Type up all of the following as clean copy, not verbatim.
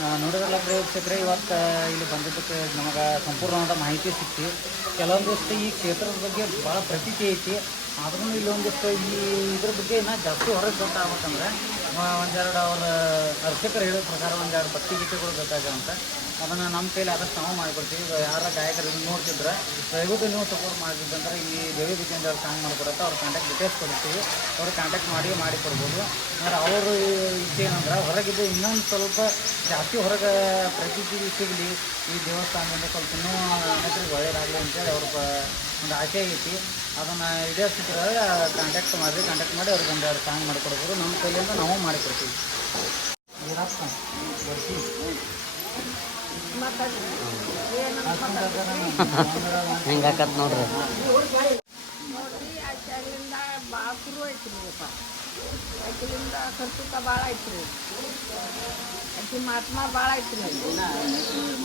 ನೋಡಿದ್ರಲ್ಲ ವೀಕ್ಷಕರೇ, ಇವತ್ತು ಇಲ್ಲಿ ಬಂದಿದ್ದಕ್ಕೆ ನಮಗೆ ಸಂಪೂರ್ಣವಾದ ಮಾಹಿತಿ ಸಿಕ್ತಿ. ಕೆಲವೊಂದಿಷ್ಟು ಈ ಕ್ಷೇತ್ರದ ಬಗ್ಗೆ ಭಾಳ ಪ್ರತೀತಿ ಐತಿ. ಆದ್ರೂ ಇಲ್ಲೊಂದಿಷ್ಟು ಇದ್ರ ಬಗ್ಗೆ ಇನ್ನೂ ಜಾಸ್ತಿ ಹೊರಗೆ ಗೊತ್ತಾಗ್ಬೇಕಂದ್ರೆ ಒಂದೆರಡು ಅವ್ರ ಅರ್ಚಕರು ಹೇಳೋ ಪ್ರಕಾರ ಒಂದೆರಡು ಭಕ್ತಿ ಗೀತೆಗಳು ಬೇಕಾಗಂತ. ಅದನ್ನು ನಮ್ಮ ಕೈಲಿ ಆದಷ್ಟು ನಾವು ಮಾಡಿಕೊಡ್ತೀವಿ. ಯಾರ ಗಾಯಕರು ನೋಡ್ತಿದ್ರೆ ದಯವಿಟ್ಟು ನೀವು ಸಪೋರ್ಟ್ ಮಾಡಿದ್ದಂದ್ರೆ ಈ ದೇವಿ ಬಗ್ಗೆ ಒಂದೆರಡು ಸಾಂಗ್ ಮಾಡಿಕೊಡುತ್ತೆ. ಅವ್ರ ಕಾಂಟ್ಯಾಕ್ಟ್ ಡೀಟೇಲ್ಸ್ ಕೊಡ್ತೀವಿ, ಅವ್ರು ಕಾಂಟ್ಯಾಕ್ಟ್ ಮಾಡಿಕೊಡ್ಬೋದು. ಅಂದರೆ ಅವರು ಇಚ್ಛೆ ಏನಂದ್ರೆ ಹೊರಗಿದ್ದು ಇನ್ನೊಂದು ಸ್ವಲ್ಪ ಜಾಸ್ತಿ ಹೊರಗೆ ಪ್ರತೀತಿ ಸಿಗಲಿ, ಈ ದೇವಸ್ಥಾನದಿಂದ ಸ್ವಲ್ಪ ಇನ್ನೂ ಅನೇಕರಿಗೆ ಒಳ್ಳೆಯದಾಗಲಿ ಅಂತೇಳಿ ಅವ್ರ ಒಂದು ಆಸೆ ಐತಿ. ಅದನ್ನು ಈಡೇರಿಸಿದ್ರೆ ಕಾಂಟ್ಯಾಕ್ಟ್ ಮಾಡಿ ಅವ್ರಿಗೆ ಒಂದೆರಡು ಸಾಂಗ್ ಮಾಡಿಕೊಡ್ಬೋದು. ನಮ್ಮ ಕೈಲಿಂದ ನಾವು ಮಾಡಿಕೊಡ್ತೀವಿ. ಹೆಂಗಾಕತ್ ನೋಡ್ರಿ. ಆಚೆಲಿಂದ ಭಾಳ ಶುರು ಐತ್ರಿ ಆಕೆಲಿಂದ ಕರ್ತುಕ ಭಾಳ ಐತ್ರಿ. ಆಕೆ ಮಹಾತ್ಮ ಭಾಳ ಐತ್ರಿ.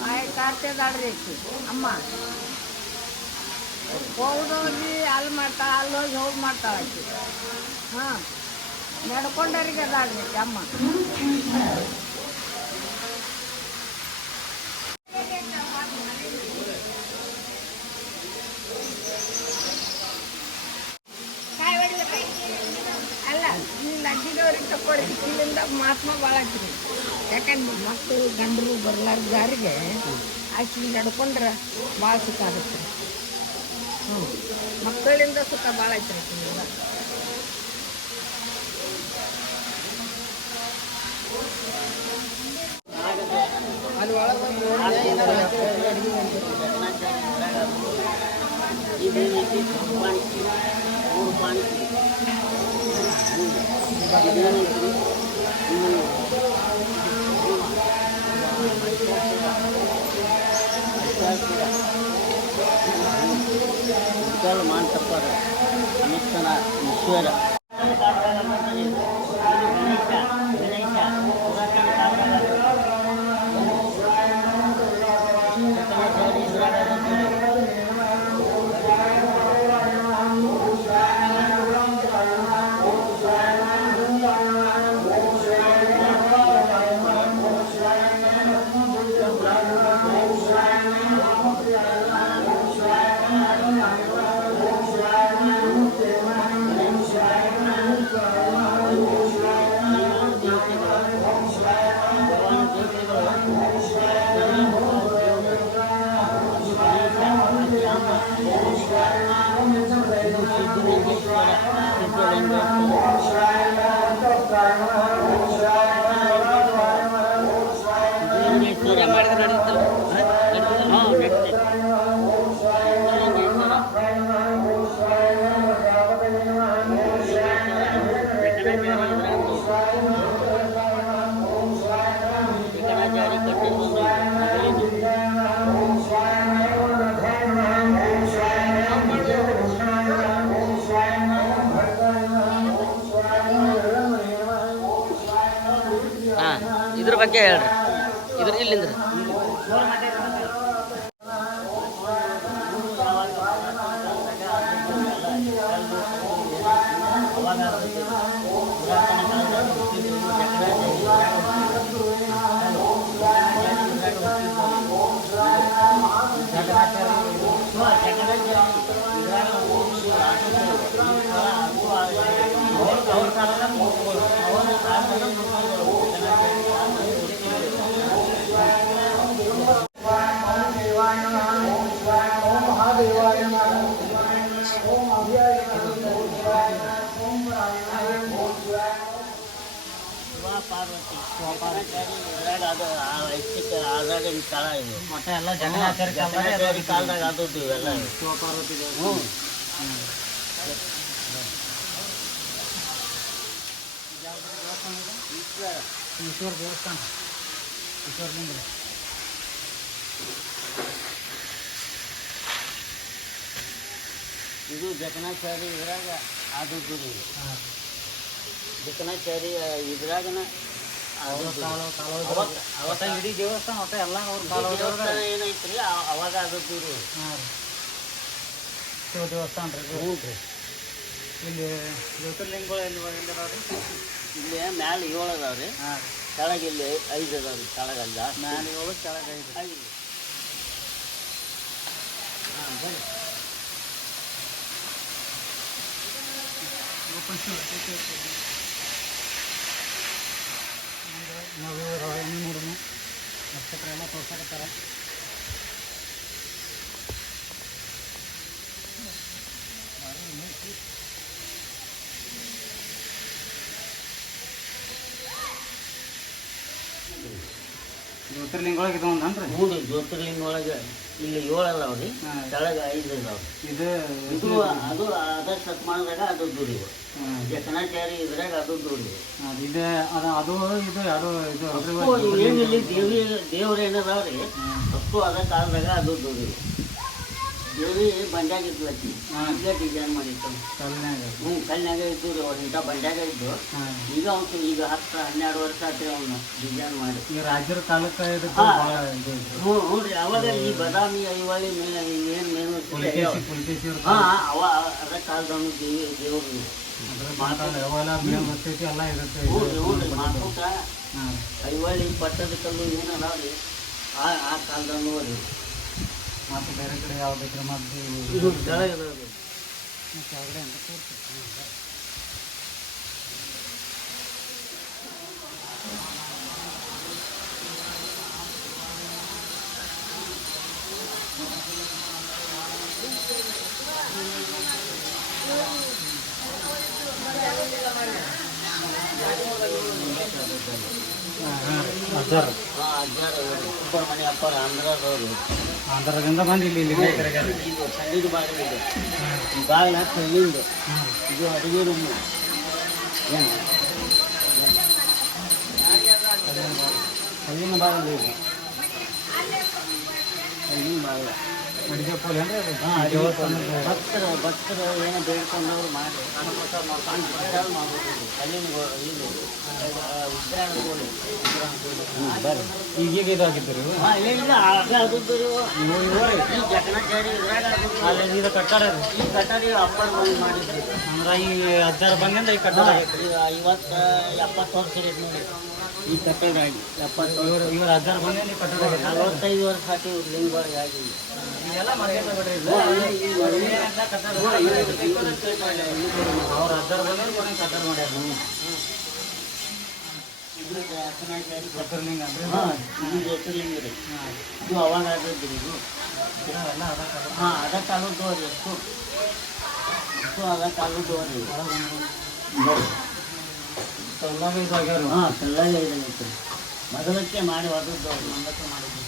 ಮಾಯ ಕಾರ್ತೆದಾಳ್ರಿ ಆಕೆ ಅಮ್ಮ ಹೋಗೋಗಿ ಅಲ್ಲಿ ಮಾಡ್ತಾಳೆ, ಅಲ್ಲಿ ಹೋಗಿ ಹೋಗಿ ಮಾಡ್ತಾಳೆ ಆಕೆ. ಹಾಂ, ನಡ್ಕೊಂಡವ್ರಿಗೆ ಅದಾಳ್ರಿ ಆಕೆ ಅಮ್ಮ. ಅಲ್ಲ, ಈ ಲಗ್ಗಿದವ್ರಿಗೆ ತಕ್ಕೊಡಿ. ಇಲ್ಲಿಂದ ಮಹಾತ್ಮ ಭಾಳ ಐತ್ರಿ. ಯಾಕಂದ್ರೆ ಮಕ್ಕಳು ಗಂಡರು ಬರ್ಲಾರ್ದಾರಿಗೆ ಆಕೆ ನಡ್ಕೊಂಡ್ರೆ ಭಾಳ ಸುಖ ಆಗುತ್ತೆ ರೀ. ಮಕ್ಕಳಿಂದ ಸುಖ ಭಾಳ ಐತ್ರಿ ಆಕಿನಿಂದ. ಅಲ್ಲಿ ಒಳಗೆ ಮಾಂತಪ್ಪರ ಅಮಿತನ ಈಶ್ವರ ಇದ್ರ ಬಗ್ಗೆ ಹೇಳ್ರಿ. ಇದ್ರ ಇಲ್ಲಿಂದ್ರ ಪಾರ್ವತಿ ಅದು ಆದಾಗಿನ ಕಾಲ ಇದು. ಮತ್ತೆ ಎಲ್ಲ ಜಗನ್ನಾಚಾರಿ ಕಾಲದಾಗ ಆದದ್ದು ಇವೆಲ್ಲ ಶಿವಪಾರ್ವತಿ. ಈಶ್ವರ ದೇವಸ್ಥಾನ, ಈಶ್ವರಲಿಂಗ. ಇದು ಜಗನ್ನಾಚಾರಿ ಇದ್ರಾಗ ಆದದ್ದು. ಜಕನಾಚಾರಿ ಇದ್ರಾಗನ ಅವತ್ತ ಇಡೀ ದೇವಸ್ಥಾನ ಒಟ್ಟ ಎಲ್ಲ ದೇವಸ್ಥಾನ ಏನೈತ್ರಿ ಅವಾಗ ಆದದ್ದು ರೀ. ಹಾಂ ರೀ, ಶಿವ ದೇವಸ್ಥಾನ ರೀ. ಹ್ಞೂ ರೀ. ಇಲ್ಲಿ ಜ್ಯೋತಿರ್ಲಿಂಗಗಳು ಎಲ್ಲಿ ಅದಾವ ರೀ? ಇಲ್ಲಿ ಮ್ಯಾಲೆ 7 ಅದಾವ ರೀ. ಹಾಂ ರೀ. ಕೆಳಗೆ ಇಲ್ಲಿ 5 ಅದಾವ್ರಿ ಕೆಳಗಲ್ಲ ಮ್ಯಾಲೆ 7 ಕೆಳಗೆ 5. 5. ಹಾಂ ಬರ್ರಿ. ನಾವು ಎಣ್ಣೆ ನೋಡೋಣ ನಕ್ಷತ್ರ ಎಲ್ಲ ತೋರ್ಸಕತ್ತಾರ. ಜ್ಯೋತಿರ್ಲಿಂಗ ಒಳಗೆ ಇದು ಒಂದನ್ರಿ? ಹ್ಞೂ ರೀ, ಜ್ಯೋತಿರ್ಲಿಂಗ ಒಳಗೆ ಇಲ್ಲಿ 7 ಅದಾವ್ರಿ, ಕೆಳಗೆ 5 ಅದಾವ್ರಿ. ಇದು ಅದು ಅದ ಶತಮಾನದಾಗ ಅದು ದೂರಿ ಜಕಣಾಚಾರಿ ಇದ್ರಾಗ ಅದು ದೂರಿ ಇದೆ. ಅದು ಇದು ಎರಡು ಇದು ಏನಿಲ್ಲ ದೇವ್ರು ಏನದಾವ್ರಿ ಅಷ್ಟು ಅದ ಕಾಲದಾಗ ಅದು ದೂರಿ ದೇವಿ ಬಂಡ್ಯಾಗ ಇದ್ಲಕ್ಕಿ ಈಗ ಡಿಸೈನ್ ಮಾಡಿತ್ತು. ಕಲ್ನಾಗ ಇದ್ದು ರೀ ಅವ್ರು ಇಂಥ ಬಂಡ್ಯಾಗ ಇದ್ದು. ಈಗ ಅವ್ನು ಈಗ 10-12 ವರ್ಷ ಆತ್ರಿ ಅವ್ನು ಡಿಸೈನ್ ಮಾಡಿ. ಈ ರಾಜ್ಯದ ಕಾಲಕ್ಕೆ ಹ್ಞೂ ರೀ. ಅವಾಗ ಈ ಬದಾಮಿ ಐವಾಳಿ ಏನು ಮೇನು ಅವ ಅದ ಕಾಲದವನು ದೇವ್ರು ಬರ್ತೈತಿ ಎಲ್ಲ ಇರುತ್ತೆ. ಹ್ಞೂ ರೀ. ಮಾತೂಟ ಐವಾಳಿ ಪಟ್ಟದ ಕಲ್ಲು ಏನದಾವ್ರಿ ಆ ಕಾಲದವನು ರೀ. ಮತ್ತು ಬೇರೆ ಕಡೆ ಯಾವುದಿದ್ರೆ ಮತ್ತು ಇದು ಕೆಳಗೆ ಕೆಳಗಡೆ ಅಂತ ತೋರಿಸ್ತೀವಿ. ಅಜ್ಜಾರ ಸುಬ್ರಹ್ಮಣ್ಯ ಅಪ್ಪರ ಆಂಧ್ರದವರು. ಆಂಧ್ರದಿಂದ ಬಂದು ಇಲ್ಲಿ ಇದು ಸಣ್ಣಿದು ಬಾಗಿಲು ಇದೆ. ಈ ಬಾಗಿಲ ಕಲ್ಲಿಂದು. ಇದು ಅಡುಗೆ ರೂಮು. ಏನು ಕಲ್ಲಿನ ಬಾಗಿಲು ಇದೆ. ಕಲ್ಲಿನ ಬಾಗಿಲ ಅಡುಗೆ ಪೋಲ್ ಅಂದರೆ ಭಕ್ತರು ಏನೋ ಬೇಡ್ಕೊಂಡವ್ರು ಮಾಡಿ ಪ್ರಸಾದ ಮಾಡ್ಕೊಂಡು ಪ್ರಸಾದ ಮಾಡ್ಬೋದು. ಕಲ್ಲಿನ ಇದು ಉಗ್ರಾಣಗಳು ಬರ್ರಿ ಈಗೀಗ ಇದಾಗಿದ್ದು ರೀ. ಏನಿಲ್ಲ ಆಗಲೇ ಅದದ್ದು ಈ ಜಕಣಾಚಾರಿ ಇದ್ರಾಗ ಅಲ್ಲಿ ಇದು ಕಟ್ಟಡ ರೀ. ಈ ಕಟ್ಟಡಿ ಅಪ್ಪರ್ ಬಂದು ಮಾಡಿದ್ರಿ. ಅಂದ್ರೆ ಈ ಅಜ್ಜಾರ ಬಂದಿಂದ ಈ ಕಟ್ಟಡ ಆಗೈತೆ. 50-70 ವರ್ಷ ಇರುತ್ತೆ ನೋಡಿ ಈ ಕಟ್ಟಡ ಆಗಿ. 70 ಇವ್ರ ಅಜ್ಜಾರ ಬಂದಿಂದ ಈ ಕಟ್ಟಡ ಆಗೈತೆ. 45 ವರ್ಷ ಆಗಿ ಲಿಂಗವಾಗಿ ಆಗಿ ಇದೆಲ್ಲ ಮರ್ಯಾದೆ ಬಿಡ್ರಿ. ಅವ್ರ ಅಜ್ಜಾರ ಬಂದಿಂದ ಕಟ್ಟಡ ಮಾಡ್ಯಾರ. ಜ್ಯೋತಿರ್ಲಿಂಗ ಅಂದ್ರೆ ಇದು ಜ್ಯೋತಿರ್ಲಿಂಗ ರೀ. ಇದು ಅವಾಗ ಆದದ್ದು ರೀ. ಇದು ಎಲ್ಲ ಅದ ಹಾಂ ಅದ ಕಾಲದ್ದು ರೀ. ಎಷ್ಟು ಅದ ಕಾಲದ್ದು ರೀ. ಕಲ್ಲಾಗ ಇದು ಆಗ್ಯಾರ. ಹಾಂ ಕಲ್ಲಾಗ ಇದೈತೆ ಮೊದಲಕ್ಕೆ ಮಾಡಿ ಹೋದದ್ದು ಮಂದಕ್ಕೆ ಮಾಡಿದ್ದು.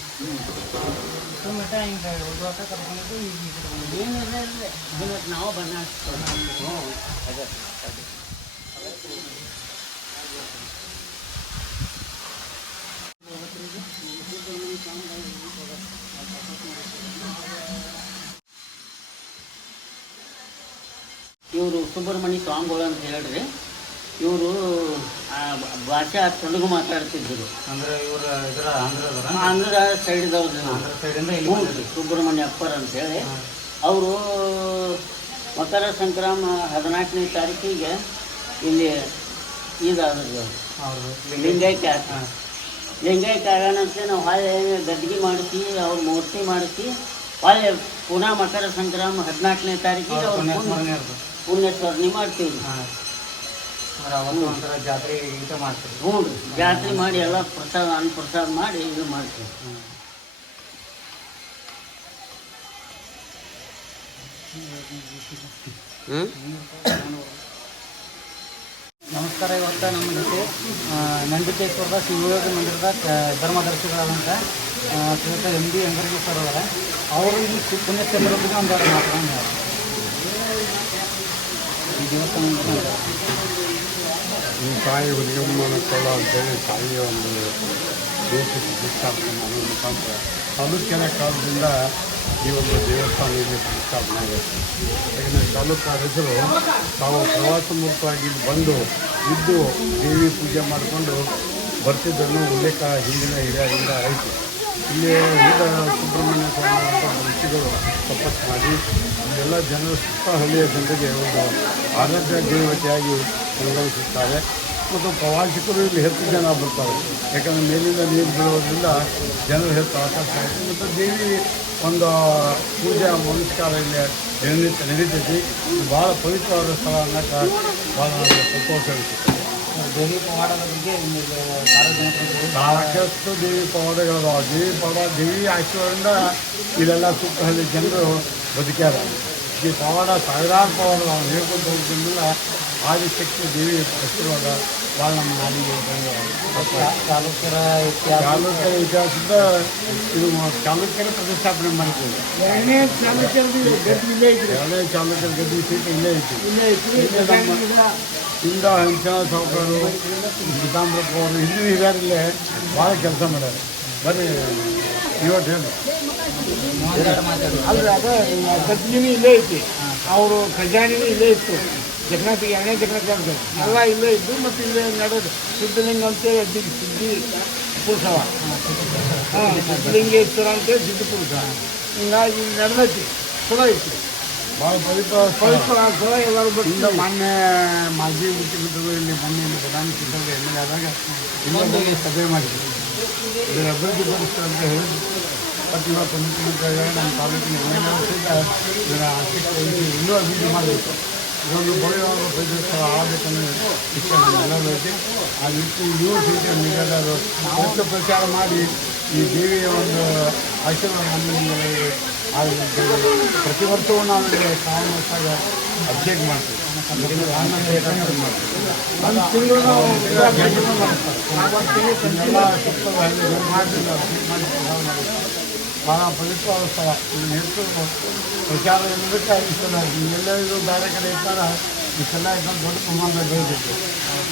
ಮಟ್ಟ ಹಿಂಗೆ ಒಂದು ವರ್ಷ ಕರ್ಕೊಂಡಿದ್ದು ಈಗ ಏನಿಲ್ಲ ಇಲ್ಲದೆ ಇದಕ್ಕೆ ನಾವು ಬಣ್ಣ ಹಚ್ತೀವಿ. ಹ್ಞೂ ಅದೇ ಇವರು ಸುಬ್ರಹ್ಮಣ್ಯ ಸ್ವಾಮಿಗಳು ಅಂತ ಹೇಳ್ರಿ. ಇವರು ಭಾಷೆ ತೆಲುಗು ಮಾತಾಡ್ತಿದ್ದರು. ಅಂದ್ರೆ ಇವರು ಇದರ ಆಂಧ್ರದವರ ಆಂಧ್ರ ಸೈಡ್ದವ್ರು. ಆಂಧ್ರ ಸೈಡಿಂದ ಇಲ್ಲಿ ಹ್ಞೂ ರೀ. ಸುಬ್ರಹ್ಮಣ್ಯ ಅಪ್ಪರ್ ಅಂತೇಳಿ ಅವರು ಮಕರ ಸಂಕ್ರಮ 14ನೇ ತಾರೀಕಿಗೆ ಇಲ್ಲಿ ಇದಾದ್ರಿ. ಅವರು ಲಿಂಗೈಕ್ಯ ಲಿಂಗೈಕ್ಯ ಆಗೋಣಂತೆ ನಾವು ಹೊಳ್ಳೆ ಗದ್ದಿಗೆ ಮಾಡಿಸಿ ಅವ್ರ ಮೂರ್ತಿ ಮಾಡಿಸಿ ಹೊಳ್ಳೆ ಪುನಃ ಮಕರ ಸಂಕ್ರಮ 14ನೇ ತಾರೀಕಿಗೆ ಅವ್ರು ಪುಣ್ಯಸ್ಮರಣೆ ಮಾಡ್ತೀವಿ. ಅವತ್ತು ಒಂಥರ ಜಾತ್ರೆ ಗೀತ ಮಾಡ್ತೀವಿ. ಹ್ಞೂ ರೀ. ಜಾತ್ರೆ ಮಾಡಿ ಎಲ್ಲ ಪ್ರಸಾದ ಅನ್ನ ಪ್ರಸಾದ ಮಾಡಿ ಇದು ಮಾಡ್ತೀವಿ. ನಮಸ್ಕಾರ. ಇವತ್ತು ನಮ್ಮ ಜೊತೆ ನಂದಿಕೇಶ್ವರದ ಶಿವಯೋಗ ಮಂದಿರದ ಧರ್ಮದರ್ಶಿಗಳಾದಂಥ ಶ್ರೀಯುತ MD ಅಂಗರ್ಗಿ ಸರ್ ಅವರ ಅವರು ಇಲ್ಲಿ ಪುಣ್ಯಸ್ಥಳರ ಬಗ್ಗೆ ಒಂದು ಮಾತಾಡೋಣ. ಈ ದೇವಸ್ಥಾನ ಈ ತಾಯಿ ಹುಲಿಗಮ್ಮನ ಕೊಳ್ಳ ಅಂತೇಳಿ ತಾಯಿಯ ಒಂದು ದೇಶಕ್ಕೆ ಪ್ರತಿಷ್ಠಾಪನೆ ಮಾಡೋ ಮುಖಾಂತರ ತಾಲೂಕಿನ ಕಾಲದಿಂದ ಈ ಒಂದು ದೇವಸ್ಥಾನ ಇಲ್ಲಿ ಪ್ರತಿಷ್ಠಾಪನೆ ಆಗುತ್ತೆ. ಈಗಿನ ತಾಲೂಕು ಹೆಸರು ತಾವು ಪ್ರವಾಸ ಮುಕ್ತವಾಗಿ ಇಲ್ಲಿ ಬಂದು ಇದ್ದು ದೇವಿ ಪೂಜೆ ಮಾಡಿಕೊಂಡು ಬರ್ತಿದ್ದನ್ನು ಉಲ್ಲೇಖ ಹಿಂದಿನ ಹಿರಿಯರಿಂದ ಆಯಿತು. ಇಲ್ಲಿ ಉಳಿದ ಸುಬ್ರಹ್ಮಣ್ಯ ಸ್ವಾಮಿ ಅಂತ ಋಷಿಗಳು ತಪಸ್ಸು ಮಾಡಿ ಇಲ್ಲೆಲ್ಲ ಜನರು ಸುತ್ತ ಹಳ್ಳಿಯ ಜನರಿಗೆ ಒಂದು ಆರಾಧ್ಯ ದೇವತೆಯಾಗಿ ನಿರ್ವಹಿಸುತ್ತಾರೆ. ಮತ್ತು ಪ್ರವಾಸಿಗರು ಇಲ್ಲಿ ಹೆಚ್ಚು ಜನ ಬರ್ತಾರೆ. ಯಾಕಂದರೆ ಮೇಲಿಂದ ನೀರು ಬೀಳೋದ್ರಿಂದ ಜನರು ಹೆಚ್ಚು ಆಕರ್ಷಣೆ ಆಯಿತು. ಮತ್ತು ದೇವಿ ಒಂದು ಪೂಜೆ ಪುನಸ್ಕಾರ ಇಲ್ಲಿ ದಿನನಿತ್ಯ ನಡೀತೈತಿ. ಭಾಳ ಪವಿತ್ರವಾದ ಸ್ಥಳ ಅನ್ನೋಕ್ಕೆ ಭಾಳ ಸಂತೋಷ ಅನಿಸುತ್ತೆ. ದೇವಿ ಪವಾಡದ ಬಗ್ಗೆ ನಿಮಗೆ ಸಾರ್ವಜನಿಕರಿಗೆ ಸಾಕಷ್ಟು ದೇವಿ ಪವಾಡಗಳದಾವ. ದೇವಿ ಆಶೀರ್ವಾದದಿಂದ ಇಲ್ಲೆಲ್ಲ ಸುತ್ತಹಳ್ಳಿ ಜನರು ಬದುಕ್ಯಾರ. ಈ ಪವಾಡ ಸಾವಿರಾರು ಪವಾಡ ನಾವು ಹೇಳ್ಕೊಂಡು ಹೋಗೋದ್ರಿಂದ ಆದಿಶಕ್ತಿ ದೇವಿ ಆಶೀರ್ವಾದ ಭಾಳ ನಮ್ಮ ನಾಡಿಗೆ ಚಾಲುಕ್ಯರ ಇತಿಹಾಸ ಚಾಲುಕ್ಯರ ಇತಿಹಾಸದಿಂದ ಇದು ಚಾಲುಕ್ಯರ ಪ್ರತಿಷ್ಠಾಪನೆ ಮಾಡಿದ್ದೀವಿ. ಎರಡನೇ ಚಾಲುಕ್ಯರದು ಗದ್ದೆ ಇಲ್ಲೇ ಐತ್ರಿ. ಎರಡನೇ ಚಾಲುಕ್ಯರ ಗದ್ದೆ ಸೀಟ್ ಇಲ್ಲೇ ಐತಿ. ಇಲ್ಲೇ ಐತ್ರಿ. ಇಂದ ಹಂಚನ ಸಾವುಕಾರರು, ಪೀತಾಂಬರಪ್ಪ ಅವರು ಹಿಂದಿನ ಹಿರಿಯರಲ್ಲೇ ಭಾಳ ಕೆಲಸ ಮಾಡ್ಯಾರ. ಬರೀ ಇವತ್ತು ಹೇಳಿ ಮಾತಾಡಿ ಅಲ್ರಿ ಅದ ಗದ್ದಿನೂ ಇಲ್ಲೇ ಐತಿ. ಅವರು ಖಜಾನಿನೂ ಇಲ್ಲೇ ಇತ್ತು. ಜಗನ್ನಾಥಿಗೆ ಎರಡನೇ ಜಗನ್ನಾಥ ಎಲ್ಲ ಇಲ್ಲೇ ಇದ್ದು ಮತ್ತು ಇಲ್ಲೇ ನಡೆದು ಸಿದ್ಧಲಿಂಗ ಅಂತೇಳಿ ಸಿದ್ಧಿ ಪುರುಷವ ಸಿದ್ಧಲಿಂಗೇಶ್ವರ ಅಂತೇಳಿ ಸಿದ್ಧ ಪುರುಷ. ಹಿಂಗಾಗಿ ಇಲ್ಲಿ ನಡೆದೈತಿ. ಚಲೋ ಐತಿ. ಭಾಳ ಪವಿತ್ರ ಚಲೋ ಎಲ್ಲರೂ ಇಂದ ಮಾನ್ಯ ಮಾಜಿ ಮುಖ್ಯಮಂತ್ರಿಗಳು ಇಲ್ಲಿ ಮೊನ್ನೆ ಪ್ರಧಾನ ಸಿದ್ಧರು ಎಮ್ ಎಲ್ ಎ ಆದಾಗ ಇನ್ನೊಂದು ಸಭೆ ಮಾಡಿದ್ರು. ಇದರ ಅಭಿವೃದ್ಧಿ ಪಡಿಸ್ತಾರೆ ಅಂತ ಹೇಳಿದ್ರು. ಮತ್ತು ಇವತ್ತು ಮುಖ್ಯಮಂತ್ರಿಗಳು ನಮ್ಮ ತಾಲೂಕಿನ ಎಮ್ ಎಲ್ ಎ ಸಹಿತ ಇದರ ಆರ್ಥಿಕ ಇನ್ನೂ ಅಭಿವೃದ್ಧಿ ಮಾಡಬೇಕು. ಇದೊಂದು ಭವ್ಯವಾದ ಪ್ರದೇಶ ಆಗಬೇಕಂದ್ರೆ ಇಷ್ಟ ನಮ್ಮೆಲ್ಲರೂ ಐತಿ. ಆ ರೀತಿ ನೀವು ಸಹಿತ ಮೀಡಿಯಾದವರು ಹೆಚ್ಚು ಪ್ರಚಾರ ಮಾಡಿ ಈ ದೇವಿಯ ಒಂದು ಆಶೀರ್ವಾದ ನಮ್ಮಲ್ಲಿ ಆಗಲಿ. ಪ್ರತಿ ವರ್ಷವೂ ನಾವು ಶ್ರಾವಣ ವರ್ಷಾಗ ಅಭಿಷೇಕ ಮಾಡ್ತೀವಿ. ಒಂದು ತಿಂಗಳು ನಾವು ಎಲ್ಲ ಸುತ್ತ ಮಾಡಿ ಭಾಳ ಪವಿತ್ರವಾದ ಸ್ಥಳ. ಇದನ್ನು ಹೆಚ್ಚು ಪ್ರಚಾರ ಇಲ್ಲದಕ್ಕೆ ಇಷ್ಟೆಲ್ಲ ಎಲ್ಲರಿಗೂ ಬೇರೆ ಕಡೆ ಇರ್ತಾರೆ. ಇಷ್ಟೆಲ್ಲ ಇದನ್ನು ದೊಡ್ಡ ಪ್ರಮಾಣದಲ್ಲಿ ಬೆಳೆದಿತ್ತು.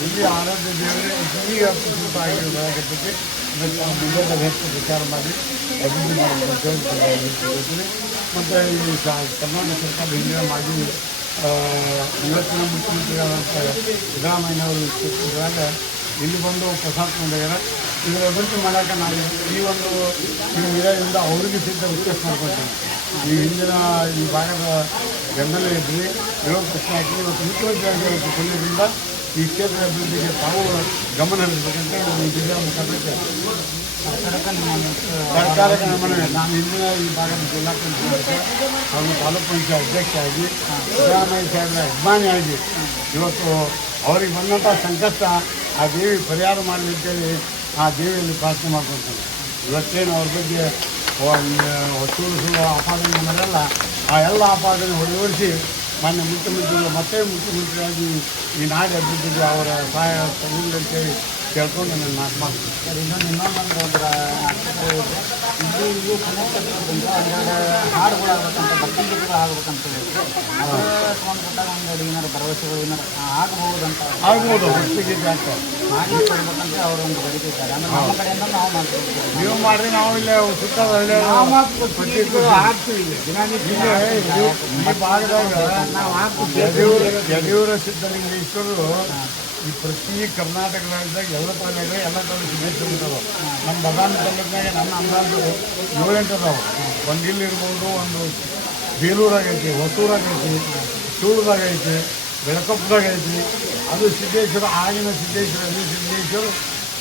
ಇಲ್ಲಿ ಆರೋಗ್ಯ ದೇವರೇ ಈಗ ಪ್ರಸ್ತುತ ಆಗಿರೋದಾಗತ್ತೈತಿ. ಇದಕ್ಕೆ ನಾವು ಮುಂದೆ ಹೆಚ್ಚು ಪ್ರಚಾರ ಮಾಡಿ ಅಭಿವೃದ್ಧಿ ಮಾಡಬೇಕು ಅಂತ ಹೇಳ್ತೀನಿ. ಮತ್ತು ಈ ಕರ್ನಾಟಕ ಸರ್ಕಾರ ಹಿಂದಿನ ಮಾಜಿ ಇವತ್ತಿನ ಮುಖ್ಯಮಂತ್ರಿಗಳಾದಂಥ ಸಿದ್ದರಾಮಯ್ಯನವರು ಇದ್ದಾಗ ಇಲ್ಲಿ ಬಂದು ಪ್ರಸಾದ ಕೊಂಡಾಗ್ಯಾರ. ಇದರ ಅಭಿವೃದ್ಧಿ ಮಾಡೋಕೆ ನಾವು ಈ ಒಂದು ಇದರಿಂದ ಅವರಿಗೆ ಸಿದ್ಧ ರಿಕ್ವೆಸ್ಟ್ ಮಾಡ್ಕೊಳ್ತೀನಿ. ಈ ಹಿಂದಿನ ಈ ಭಾಗದ ಬೆಂಬಲ ಇದ್ರಿ ಹೇಳೋದು ಪ್ರಶ್ನೆ ಹಾಕಿ ಇವತ್ತು ಮುಖ್ಯಮಂತ್ರಿ ಕೊಂಡಿದ್ದರಿಂದ ಈ ಕ್ಷೇತ್ರ ಅಭಿವೃದ್ಧಿಗೆ ತಾವು ಗಮನ ಹರಿಸಬೇಕಂತ ಈ ಜಿಲ್ಲೆಯ ಮುಖಾಂತರ ಸರ್ಕಾರಕ್ಕೆ ನಮ್ಮನೆ. ನಾನು ಹಿಂದಿನ ಈ ಭಾಗದ ಜಿಲ್ಲಾ ಪಂಚಾಯತ್ ಹಾಗೂ ತಾಲೂಕು ಪಂಚಾಯತ್ ಅಧ್ಯಕ್ಷ ಆಗಿ ಸಿದ್ದರಾಮಯ್ಯ ಸಾಹೇಬರ ಅಭಿಮಾನಿಯಾಗಿ ಇವತ್ತು ಅವ್ರಿಗೆ ಬಂದಂಥ ಸಂಕಷ್ಟ ಆ ದೇವಿ ಪರಿಹಾರ ಮಾಡಲಿ ಅಂತೇಳಿ ಆ ದೇವಿಯಲ್ಲಿ ಪ್ರಾರ್ಥನೆ ಮಾಡ್ಕೊಳ್ತೀನಿ. ಇವತ್ತೇನು ಅವ್ರ ಬಗ್ಗೆ ಸುಳ್ಳು ಆಪಾದನೆ ಮಾಡಲ್ಲ, ಆ ಎಲ್ಲ ಆಪಾದನೆ ಹೊರವರಿಸಿ ಮಾನ್ಯ ಮುಖ್ಯಮಂತ್ರಿಗಳು ಮತ್ತೆ ಮುಖ್ಯಮಂತ್ರಿಯಾಗಿ ಈ ನಾಡಿ ಅಭಿವೃದ್ಧಿಗೆ ಅವರ ಸಹಾಯ ತಗೊಳ್ಳಿ ಅಂತೇಳಿ ಕೇಳ್ಕೊಂಡು ನಾನು ಮಾತು ಮಾಡ್ತೀನಿ. ಸರ್ ಇನ್ನೊಂದು ಅದರ ಇಲ್ಲಿ ಕನೆಕ್ಟ್ ಒಂದೆರಡು ಹಾಡುಗಳಾಗಬೇಕಂತ ಭಕ್ತಿ ಗೀತೆಗಳು ಆಗ್ಬೇಕಂತ ಹೇಳಿದ್ರೆ ಅದು ತೊಗೊಂಡ್ಬಿಟ್ಟಾಗ ಒಂದು ಏನಾರು ಭರವಸೆಗಳು ಏನಾರು ಆಗಬಹುದಂತ ಆಗ್ಬೋದು. ಭಕ್ತಿಗೀತೆ ಆಗ್ತದೆ ಮಾಡಿ ಕೊಡ್ಬೇಕಂತ ಅವರು ಒಂದು ಬೇಡಿಕೆ ಇದ್ದಾರೆ. ಅಂದ್ರೆ ನಮ್ಮ ಕಡೆಯಿಂದ ನಾವು ಮಾಡ್ತೀವಿ. ನೀವು ಮಾಡಿರಿ, ನಾವು ಇಲ್ಲೇ ಸುತ್ತ ಹಾಕ್ತೀವಿ. ಈ ಭಾಗದಾಗ ನಾವು ಹಾಕ್ತೀವಿ. ಯಡಿಯೂರ ಸಿದ್ದಲಿಂಗೇಶ್ವರರು ಈ ಪ್ರತಿ ಕರ್ನಾಟಕ ರಾಜ್ಯದಾಗ ಎಲ್ಲ ತಾಲೂಕಾಗ ಎಲ್ಲ ತಾಲೂಕು ಸಿದ್ದೇಶ್ವರ ನಮ್ಮ ಬದಾಮಿ ತಾಲೂಕಿನಾಗ ನನ್ನ ಅಂದಾಜು 7-8 ಅದಾವೆ. ಒಂದು ಇಲ್ಲಿರ್ಬೋದು, ಒಂದು ಬೇಲೂರಾಗೈತಿ, ಹೊಸೂರಾಗೈತಿ, ಸೂಳದಾಗ ಐತಿ, ಬೆಳಕಪ್ಪದಾಗ ಐತಿ. ಅದು ಸಿದ್ದೇಶ್ವರ ಆಗಿನ ಸಿದ್ದೇಶ್ವರ ಸಿದ್ದೇಶ್ವರ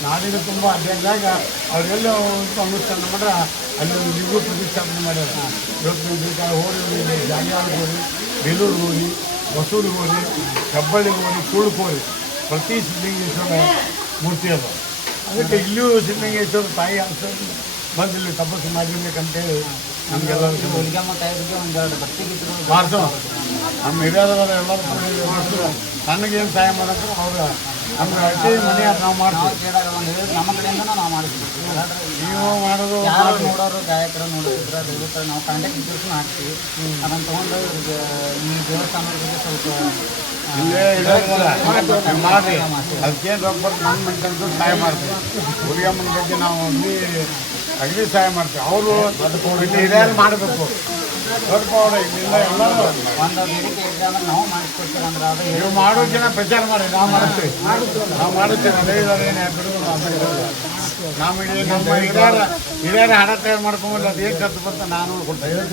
ನಾಡಿನ ತುಂಬ ಅಡ್ಡಾಡಿದಾಗ ಅವರೆಲ್ಲ ಅನುಷ್ಠಾನ ಮಾಡ್ರೆ ಅಲ್ಲಿ ಒಂದು ನಿಗೂ ಪ್ರತಿಷ್ಠಾಪನೆ ಮಾಡ್ಯಾರ. ಇವತ್ತು ಬೇಕಾದ್ರೆ ಹೋಗಿ ಜಾಗ್ಯಾರಿಗೆ ಹೋಗಿ, ಬೇಲೂರಿಗೆ ಹೋಗಿ, ಹೊಸೂರಿಗೆ ಹೋಗಿ, ಹೆಬ್ಬಳ್ಳಿಗೆ ಹೋಗಿ, ಸುಳ್ಳಿಗೆ ಹೋಗಿ ಪ್ರತಿ ಸಿದ್ಧಲಿಂಗೇಶ್ವರ ಮೂರ್ತಿ ಅದ. ಅದಕ್ಕೆ ಇಲ್ಲಿಯೂ ಸಿದ್ಧಲಿಂಗೇಶ್ವರ ತಾಯಿ ಅನ್ಸ ಬಂದು ಇಲ್ಲಿ ತಪಸ್ಸು ಮಾಡಿರ್ಬೇಕಂತೇಳಿ ನಮಗೆಲ್ಲರಿಗೂ ಹುಲಿಗೆಮ್ಮ ತಾಯಿ ಬಗ್ಗೆ ಒಂದೆರಡು ಭಕ್ತಿ ಗೀತೆಗಳು ಮಾಡ್ತೇವೆ. ನಮ್ಮ ಹಿರಿಯರವರ ಎಲ್ಲರೂ ಮಾಡ್ತಾರೆ. ನನಗೇನು ಸಹಾಯ ಮಾಡಕ್ಕೆ ಅವ್ರು ನಮ್ಗೆ ಅಷ್ಟೇ ಮನೆ ನಾವು ಮಾಡ್ತೀವಿ. ಕೇಳಾಗ ಒಂದು ಹೇಳಿದ್ರೆ ನಮ್ಮ ಕಡೆಯಿಂದ ನಾವು ಮಾಡಿಸ್ತೀವಿ. ನೀವು ಮಾಡೋದು ಯಾರು ನೋಡೋರು ಗಾಯಕರು ನೋಡಿದ್ರೆ ದಯವಿಟ್ಟು ನಾವು ಕಾಂಟ್ಯಾಕ್ಟ್ ಡೀಟೇಲ್ಸ್ನ ಹಾಕ್ತೀವಿ. ಅದನ್ನು ತೊಗೊಂಡು ಈ ದೇವಸ್ಥಾನದ ಬಗ್ಗೆ ಸ್ವಲ್ಪ ಇಲ್ಲೇ ಇರೋದಿಲ್ಲ ಮಾಡಿರಿ. ಅದಕ್ಕೇನು ರೊಕ್ಕ ಬರ್ತು ನನ್ನ ಮನ್ಕಂಡು ಸಹಾಯ ಮಾಡ್ತೀವಿ. ಹುಲಿಗಮ್ಮನ ಬಗ್ಗೆ ನಾವು ಅಗದಿ ಸಹಾಯ ಮಾಡ್ತೀವಿ. ಅವರು ಇಲ್ಲಿ ಹಿರಿಯರು ಮಾಡಬೇಕು. ಸ್ವಲ್ಪ ಅವ್ರು ಇಲ್ಲಿಂದ ಎಲ್ಲರೂ ಒಂದು ಬೇಡಿಕೆ ಇದೆ ಅಂದ್ರೆ ನಾವು ಮಾಡಿಸ್ಕೊಡ್ತೀವಿ. ಅಂದ್ರೆ ಅದು ನೀವು ಮಾಡೋ ಜನ ಪ್ರಚಾರ ಮಾಡಿ, ನಾವು ಮಾಡ್ತೀವಿ. ನಾವು ಮಾಡುತ್ತೀವಿ. ಅದೇನು ಬಿಡೋದು ನಮ್ಮ ಹಿರಿಯರ ಹಣ ತಯಾರು ಮಾಡ್ಕೊಂಬಲ್ಲ. ಅದು ಏನು ಖರ್ಚು ಬರ್ತಾ ನಾನು ಕೊಡ್ತೇನೆ.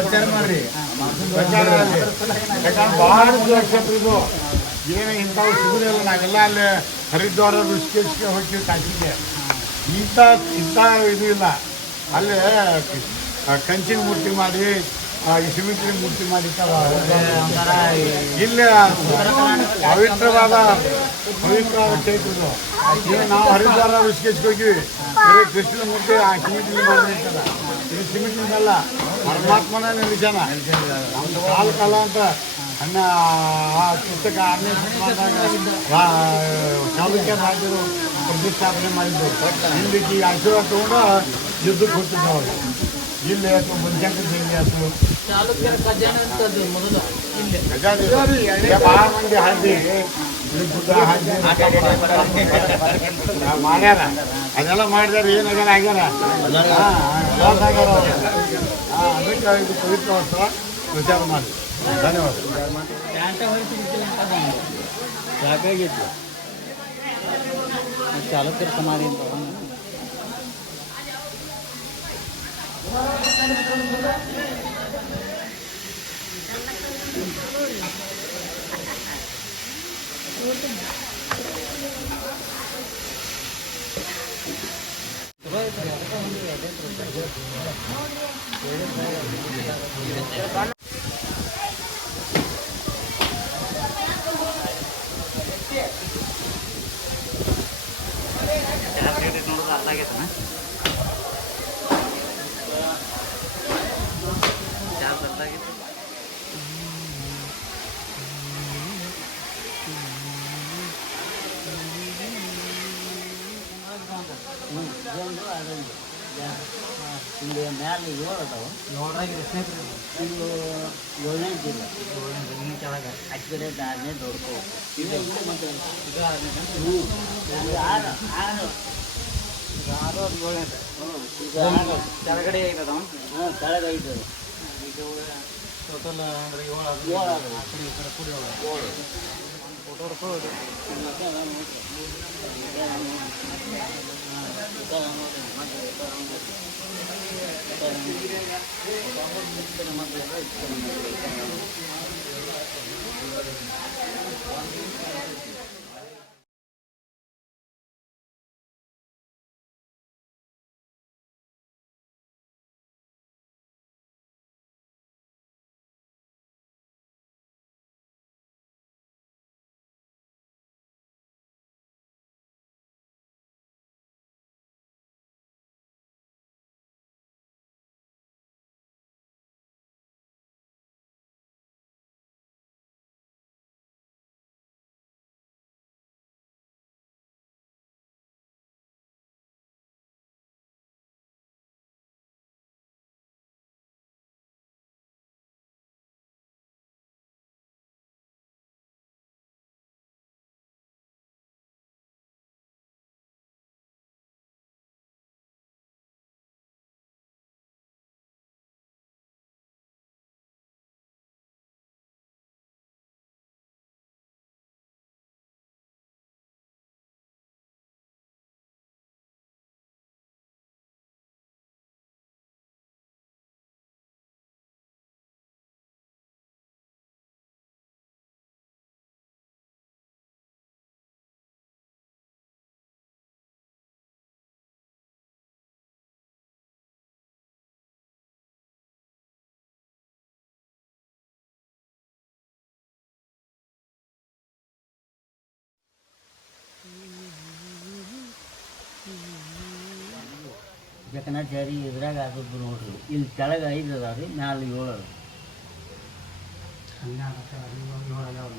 ಪ್ರಚಾರ ಮಾಡಿರಿ. ಪ್ರಚಾರ ಯಾಕಂದ್ರೆ ಭಾಳ ಲಕ್ಷ ಇದು ಏನು ಇಂಥವು ಸಿಗುದಿಲ್ಲ. ನಾವೆಲ್ಲ ಅಲ್ಲಿ ಹರಿದ್ವಾರ ಋಷಿಕೇಶ್ಗೆ ಹೋಗ್ತೀವಿ ಕಾಶಿಗೆ. ಇಂಥ ಇದು ಇಲ್ಲ. ಅಲ್ಲಿ ಕಂಚಿನ ಮೂರ್ತಿ ಮಾಡಿ ಸಿಮೆಂಟಿನ ಮೂರ್ತಿ ಮಾಡಿರ್ತಾವ. ಇಲ್ಲಿ ಪವಿತ್ರವಾದ ಕ್ಷೇತ್ರದು. ಈಗ ನಾವು ಹರಿದ್ವಾರ ಋಷಿಕೇಶ್ಗೆ ಹೋಗಿವಿ, ಬರೀ ಕೃಷ್ಣನ ಮೂರ್ತಿ ಸಿಮೆಂಟಿನ ಮಾಡಿರ್ತಾರ. ಇದು ಸಿಮೆಂಟಿನಲ್ಲ, ಪರಮಾತ್ಮನ ನಿಲ್ಸಾನ. ನಮ್ದು ಕಾಲ ಅಂತ ಪುಸ್ತಕ 6ನೇ ಶತಮಾನದಾಗ ಚಾಲುಕ್ಯ ರಾಜರು ಪ್ರತಿಷ್ಠಾಪನೆ ಮಾಡಿದ್ದು. ಇಲ್ಲಿ ಈ ಆಶೀರ್ವಾದ ತಗೊಂಡು ಯುದ್ಧಕ್ಕೆ ಹೋಗ್ತಿದ್ದ ಅವರು. ಇಲ್ಲಿ ಅಥವಾ ಬನಶಂಕರಿ ದೇವಿ ಆಯ್ತು, ಭಾಳ ಮಂದಿ ಹಾದಿ ಗುಡ್ಡ ಹಾದಿ ಮಾಡ್ಯಾರ. ಅದೆಲ್ಲ ಮಾಡಿದಾರ, ಏನಾಗ್ಯಾರ ಆಗ್ಯಾರ ಆಗ್ಯಾರ ಅವರು. ಅದಕ್ಕೆ ಇದು ಪವಿತ್ರೋತ್ಸವ ವಿಚಾರ ಮಾಡಿ. ಧನ್ಯವಾದ. ಸಾಕಾಗಿತ್ತು ಚಾಲುಕ್ಯರ ಸಮಾಧಿ ಅಂತ. ನೋಡೋದು ಅರ್ಥ ಆಗೈತನ ಚಾರ್ಜ್ ಅರ್ಥ ಆಗೈತೆ. ಇಲ್ಲಿ ಮ್ಯಾಲೆ 7 ಅದಾವ. 7 ಎಷ್ಟನೇ ಇದು 7ನೇ ಜಿಲ್ಲೆ. ಕೆಳಗೆ ಅಚ್ಚರೆ 6ನೇ ದೊಡ್ಕೋ. ಇದು ಮತ್ತೆ ಇದು 6ನೇ ಇದು 6 ಇದು 6 ಅದು 7ನೇ ಈಗ 6 ಕೆಳಗಡೆ ಐತದ ಕೆಳಗೆ 5 ಇದು ಟೋಟಲ್ ಅಂದ್ರೆ 7 ಅದು 7 ಆ ಕಡೆ ಈ ಕಡೆ ಕೂಡಿ 7 ಫೋಟೋ ಹೊಡ್ಕೊಳ್ಳೋದು. ಜಕಣಾಚಾರಿ ಇದ್ರಾಗ ಆದದ್ದು ನೋಡ್ರಿ. ಇಲ್ಲಿ ಕೆಳಗೆ 5 ಅದಾವ ರೀ, ಮ್ಯಾಲೆ 7 ಅದಾವ.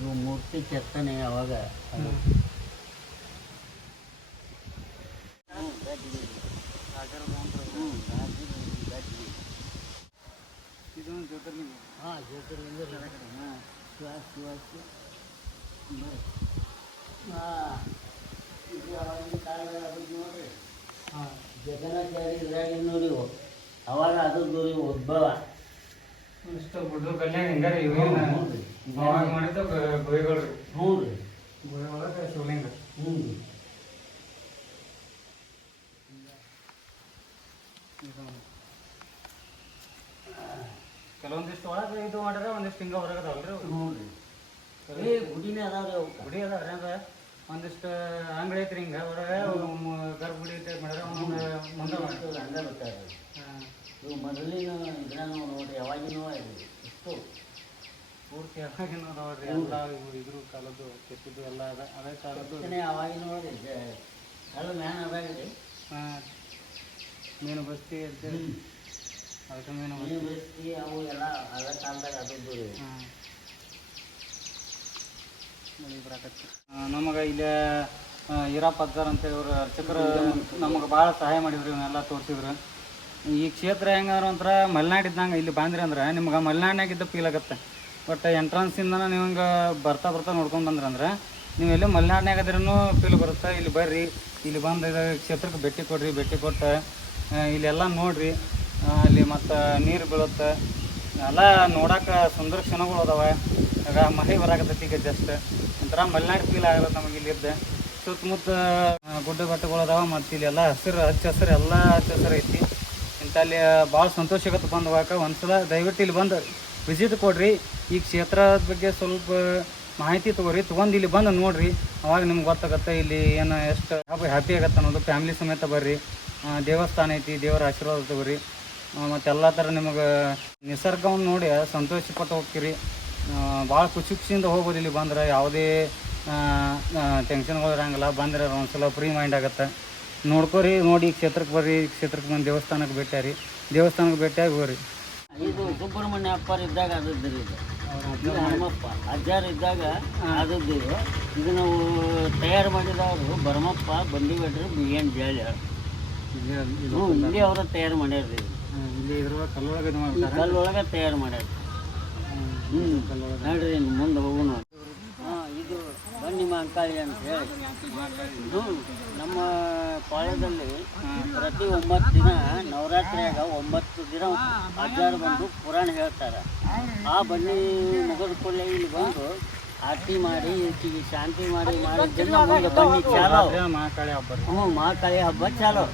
ಇವು ಮೂರ್ತಿ ಕೆತ್ತನೆ ಅವಾಗ ಜ್ಯೋತಿರ್ಲಿಂಗ. ಹಾಂ ಜ್ಯೋತಿರ್ಲಿಂಗ ಶಿವ ಶಿವ ಇದು ಅವಾಗಿನ ಕಾಲದಾಗ ಅದಕ್ಕೆ ನೋಡ್ರಿ. ಜಗನ್ನಾಚಾರಿ ಇದ್ರಾಗ ನೋಡಿ ಅವಾಗ ಅದದ್ದು ರೀ ಉದ್ಭವ. ಇಷ್ಟು ಗುಡ್ಡ ಕಲ್ಯಾಣ ಹಿಂಗಾರಿ ಅವಾಗ ಮಾಡಿದ್ದು ಗುಹೆಗಳು ರೀ. ಹ್ಞೂ ರೀ, ಗುಹೆ ಒಳಗೆ ಶಿವಲಿಂಗ. ಹ್ಞೂ ರೀ. ಒಳಗೆ ಇದು ಮಾಡ್ರೆ ಒಂದಿಷ್ಟು ಹಿಂಗೆ ಹೊರಗದವಲ್ರಿ ಹ್ಞೂ ರೀ ಗುಡಿನೇ ಅದಾವ್ರಿ ಅವು ಗುಡಿ ಅದಾವ್ರಿ ಅಂದ್ರೆ ಒಂದಿಷ್ಟು ಅಂಗಡಿ ಐತ್ರಿ ಹಿಂಗೆ ಹೊರಗೆ ಗರ್ಭಗುಡಿ ಟೈಪ್ ಮಾಡ್ರೆ ಮುಂದೆ ಹಂಗೆ ಬರ್ತಾರೆ ಇವು ಮೊದಲಿನ ಇದನ್ನ ನೋಡ್ರಿ ಯಾವಾಗಿನೂ ಇಷ್ಟು ಪೂರ್ತಿ ಯಾವಾಗಿನ ನೋಡ್ರಿ ಎಲ್ಲ ಇದ್ರ ಕಾಲದ್ದು ಕೆತ್ತಿದ್ದು ಎಲ್ಲ ಅದೇ ಕಾಲದ್ದು ಯಾವಾಗಿನ ನೋಡ್ರಿ ಎಲ್ಲ ಮ್ಯಾನ್ ಅದಾಗ್ರಿ ಮೀನು ಬಸ್ತಿ ಅಂತೇಳಿ ಅದಕ್ಕೆ ಮೀನು ಬಸ್ತಿ ಅವು ಎಲ್ಲ ಅದೇ ಕಾಲದಾಗ ಅದದ್ದು ರೀ ನಮಗೆ ಇಲ್ಲಿ ಈರಪ್ಪ ಅಜ್ಜಾರ್ ಅಂತೇಳಿ ಇವರು ಅರ್ಚಕರು ನಮಗೆ ಭಾಳ ಸಹಾಯ ಮಾಡಿದ್ರು ಇವನ್ನೆಲ್ಲ ತೋರಿಸಿದ್ರು. ಈ ಕ್ಷೇತ್ರ ಹೆಂಗಾರು ಒಂಥರ ಮಲೆನಾಡು ಇದ್ದಂಗೆ ಇಲ್ಲಿ ಬಂದ್ರಿ ಅಂದ್ರೆ ನಿಮ್ಗೆ ಮಲೆನಾಡಿನಾಗಿದ್ದ ಫೀಲ್ ಆಗುತ್ತೆ. ಬಟ್ ಎಂಟ್ರೆನ್ಸಿಂದ ನೀವು ಹಿಂಗೆ ಬರ್ತಾ ನೋಡ್ಕೊಂಡು ಬಂದ್ರಂದ್ರೆ ನೀವು ಎಲ್ಲಿ ಮಲೆನಾಡಿನಾಗ ಅದ್ರೂ ಫೀಲ್ ಬರುತ್ತೆ. ಇಲ್ಲಿ ಬರ್ರಿ, ಇಲ್ಲಿ ಬಂದು ಇದು ಕ್ಷೇತ್ರಕ್ಕೆ ಭೇಟಿ ಕೊಟ್ಟು ಇಲ್ಲೆಲ್ಲ ನೋಡಿರಿ. ಅಲ್ಲಿ ಮತ್ತು ನೀರು ಬೀಳುತ್ತೆ, ಎಲ್ಲ ನೋಡೋಕೆ ಸುಂದರ ಕ್ಷಣಗಳು ಅದಾವೆ. ಆಗ ಮಳೆ ಬರಾಕತ್ತೈತಿ ಈಗ ಜಸ್ಟ್ ಒಂಥರ ಮಲೆನಾಡು ಫೀಲ್ ಆಗತ್ತೆ ನಮಗೆ ಇಲ್ಲಿದ್ದ. ಸುತ್ತಮುತ್ತ ಗುಡ್ಡ ಬೆಟ್ಟಗಳು ಅದಾವೆ ಮತ್ತು ಇಲ್ಲೆಲ್ಲ ಹಚ್ಚ ಹಸಿರು ಎಲ್ಲ ಹಚ್ಚ ಹಸಿರು ಐತಿ. ಇಂಥಲ್ಲಿ ಭಾಳ ಸಂತೋಷ ಆಗತ್ತೆ ಬಂದುವಾಗ. ಒಂದ್ಸಲ ದಯವಿಟ್ಟು ಇಲ್ಲಿ ಬಂದು ವಿಸಿಟ್ ಕೊಡ್ರಿ. ಈ ಕ್ಷೇತ್ರದ ಬಗ್ಗೆ ಸ್ವಲ್ಪ ಮಾಹಿತಿ ತೊಗೊಂಡು ಇಲ್ಲಿ ಬಂದು ನೋಡಿರಿ. ಅವಾಗ ನಿಮ್ಗೆ ಗೊತ್ತಾಗತ್ತೆ ಇಲ್ಲಿ ಏನು ಎಷ್ಟು ಹ್ಯಾಪಿ ಆಗತ್ತೆ ಅನ್ನೋದು. ಫ್ಯಾಮಿಲಿ ಸಮೇತ ಬರ್ರಿ. ದೇವಸ್ಥಾನ ಐತಿ, ದೇವರ ಆಶೀರ್ವಾದ ತಗೋರಿ. ಮತ್ತು ಎಲ್ಲ ಥರ ನಿಮಗೆ ನಿಸರ್ಗವನ್ನು ನೋಡಿ ಸಂತೋಷಪಟ್ಟು ಹೋಗ್ತೀರಿ. ಭಾಳ ಖುಷಿಯಿಂದ ಹೋಗ್ಬೋದು ಇಲ್ಲಿ ಬಂದ್ರೆ. ಯಾವುದೇ ಟೆನ್ಷನ್ಗಳು ಇರೋಂಗಿಲ್ಲ. ಬಂದರೆ ಒಂದ್ಸಲ ಫ್ರೀ ಮೈಂಡ್ ಆಗುತ್ತೆ. ನೋಡ್ಕೊರಿ, ನೋಡಿ ಕ್ಷೇತ್ರಕ್ಕೆ ಬರ್ರಿ. ಕ್ಷೇತ್ರಕ್ಕೆ ಬಂದು ದೇವಸ್ಥಾನಕ್ಕೆ ಭೇಟಿಯಾಗಿ ಹೋಗ್ರಿ. ಇದು ಸುಬ್ರಹ್ಮಣ್ಯ ಅಪ್ಪರ್ ಇದ್ದಾಗ ಆದದ್ದು ರೀ. ಇದು ಹನುಮಪ್ಪ ಅಜ್ಜಾರ್ ಇದ್ದಾಗ ಆದದ್ದು ಇದು. ಇದು ನಾವು ತಯಾರು ಮಾಡಿದವರು ಭರಮಪ್ಪ ಬಂದಿಬೇಡ್ರಿ BN ಜಾಳಿ. ಇಲ್ಲಿ ಅವರ ತಯಾರು ಮಾಡ್ಯಾರ್ರಿ. ಇಲ್ಲಿ ಇದ್ರ ಕಲ್ಲೊಳಗೆ ತಯಾರು ಮಾಡ್ಯಾರ. ನೋಡ್ರಿ ಮುಂದೆ ಹೋಗೋಣ. ಇದು ಬನ್ನಿ ಮಹಾಕಾಳಿ ಅಂತ ಹೇಳಿ ನಮ್ಮ ಪಾಳ್ಯದಲ್ಲಿ ಪ್ರತಿ 9 ದಿನ ನವರಾತ್ರಿಯಾಗ 9 ದಿನ ಅಜ್ಜಾರು ಬಂದು ಪುರಾಣ ಹೇಳ್ತಾರೆ. ಆ ಬನ್ನಿ ಮುಗಿದ ಕೂಡಲೇ ಇಲ್ಲಿ ಬಂದು ಆರತಿ ಮಾಡಿ ಈಕಿಗೆ ಶಾಂತಿ ಮಾಡಿ ಮುಂದೆ ಬನ್ನಿ ಚಾಲೋ. ಮಹಾಕಾಳಿ ಹಬ್ಬ. ಮಹಾಕಾಳಿ ಹಬ್ಬ ಚಾಲೋ.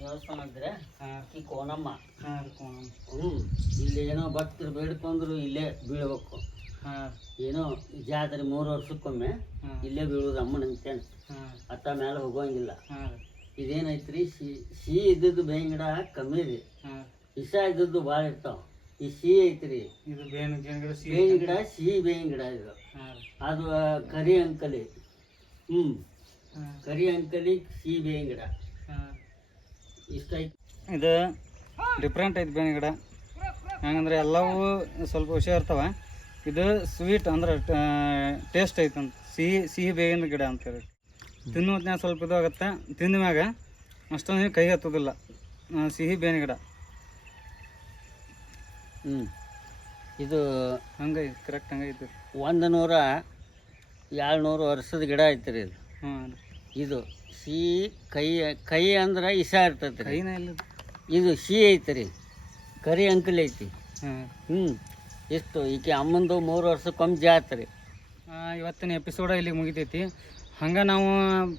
ದೇವಸ್ಥಾನ ಇದ್ರೆ ಈ ಕೋನಮ್ಮ. ಇಲ್ಲಿ ಏನೋ ಭಕ್ತರು ಬೇಡ್ಕೊಂಡ್ರು ಇಲ್ಲೇ ಬೀಳ್ಬೇಕು. ಏನೋ ಜಾತ್ರೆ 3 ವರ್ಷಕ್ಕೊಮ್ಮೆ ಇಲ್ಲೇ ಬೀಳುದು ಅಮ್ಮನ ಅಂತೇಳಿ. ಅತ್ತ ಮೇಲೆ ಹೋಗೋಂಗಿಲ್ಲ. ಇದೇನೈತ್ರಿ, ಸಿಹಿ ಇದ್ದದ್ದು ಬೇವಿನ ಗಿಡ ಕಮ್ಮಿ ರೀ. ವಿಷ ಇದ್ದದ್ದು ಭಾಳ ಇರ್ತಾವ. ಈ ಸಿಹಿ ಐತ್ರಿ, ಇದು ಬೇವಿನ ಗಿಡ, ಸಿಹಿ ಬೇವಿನ ಗಿಡ. ಇದು ಅದು ಕರಿ ಅಂಕಲಿ. ಕರಿ ಅಂಕಲಿ ಸಿಹಿ ಬೇವಿನ ಗಿಡ ಇಷ್ಟ ಐತಿ. ಇದು ಡಿಫ್ರೆಂಟ್ ಐತಿ ಬೇವಿನ ಗಿಡ. ಹೆಂಗಂದ್ರೆ ಎಲ್ಲವೂ ಸ್ವಲ್ಪ ಹುಷಾರ್ ಇರ್ತವೆ. ಇದು ಸ್ವೀಟ್ ಅಂದ್ರೆ ಟೇಸ್ಟ್ ಐತಂತ. ಸಿಹಿ ಬೇವಿನ ಗಿಡ ಅಂತೇಳಿ ತಿನ್ನೋದ್ನಾಗ ಸ್ವಲ್ಪ ಇದು ಆಗುತ್ತೆ. ತಿಂದ ಮ್ಯಾಗ ಅಷ್ಟೊಂದು ಕೈ ಹತ್ತೋದಿಲ್ಲ. ಸಿಹಿ ಬೇವಿನ ಗಿಡ ಇದು ಹಂಗೈತಿ, ಕರೆಕ್ಟ್ ಹಂಗೈತಿ. 100-200 ವರ್ಷದ ಗಿಡ ಐತ್ರಿ ಇದು. ಇದು ಸಿಹಿ ಕೈ ಅಂದ್ರೆ ಇಸ ಇರ್ತೈತಿ ರೀ. ಇದು ಸಿಹಿ ಐತ್ರಿ, ಕರಿ ಅಂಕಲ್ ಐತಿ. ಎಷ್ಟು ಈಕೆ ಅಮ್ಮಂದು 3 ವರ್ಷಕ್ಕೊಮ್ಮೆ ಜಾತ್ರೆ. ಇವತ್ತಿನ ಎಪಿಸೋಡ ಇಲ್ಲಿಗೆ ಮುಗಿತೈತಿ. ಹಂಗೆ ನಾವು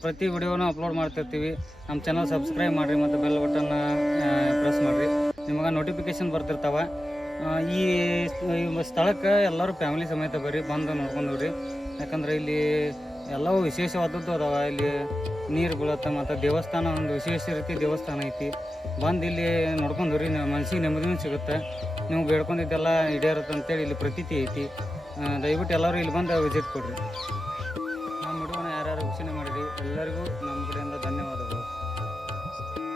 ಪ್ರತಿ ವಿಡಿಯೋನ ಅಪ್ಲೋಡ್ ಮಾಡ್ತಿರ್ತೀವಿ. ನಮ್ಮ ಚಾನಲ್ ಸಬ್ಸ್ಕ್ರೈಬ್ ಮಾಡಿರಿ ಮತ್ತು ಬೆಲ್ ಬಟನ್ನ ಪ್ರೆಸ್ ಮಾಡಿರಿ. ನಿಮಗೆ ನೋಟಿಫಿಕೇಷನ್ ಬರ್ತಿರ್ತಾವೆ. ಈ ಸ್ಥಳಕ್ಕೆ ಎಲ್ಲರೂ ಫ್ಯಾಮಿಲಿ ಸಮೇತ ಬರ್ರಿ, ಬಂದು ನೋಡ್ಕೊಂಡವ್ರಿ. ಯಾಕಂದ್ರೆ ಇಲ್ಲಿ ಎಲ್ಲವೂ ವಿಶೇಷವಾದದ್ದು ಅದಾವ. ಇಲ್ಲಿ ನೀರು ಬೀಳುತ್ತೆ ಮತ್ತು ದೇವಸ್ಥಾನ ಒಂದು ವಿಶೇಷ ರೀತಿ ದೇವಸ್ಥಾನ ಐತಿ. ಬಂದು ಇಲ್ಲಿ ನೋಡ್ಕೊಂಡ್ರಿ, ಮನಸ್ಸಿಗೆ ನೆಮ್ಮದಿನೂ ಸಿಗುತ್ತೆ. ನೀವು ಬೇಡ್ಕೊಂಡಿದ್ದೆಲ್ಲ ಈಡೇರುತ್ತೆ ಅಂತೇಳಿ ಇಲ್ಲಿ ಪ್ರತೀತಿ ಐತಿ. ದಯವಿಟ್ಟು ಎಲ್ಲರೂ ಇಲ್ಲಿ ಬಂದು ವಿಸಿಟ್ ಕೊಡ್ರಿ. ನಮ್ಮ ವಿಡಿಯೋನ ಯಾರ್ಯಾರು ವೀಕ್ಷಣೆ ಮಾಡಿರಿ ಎಲ್ಲರಿಗೂ ನಮ್ಮ ಕಡೆಯಿಂದ ಧನ್ಯವಾದಗಳು.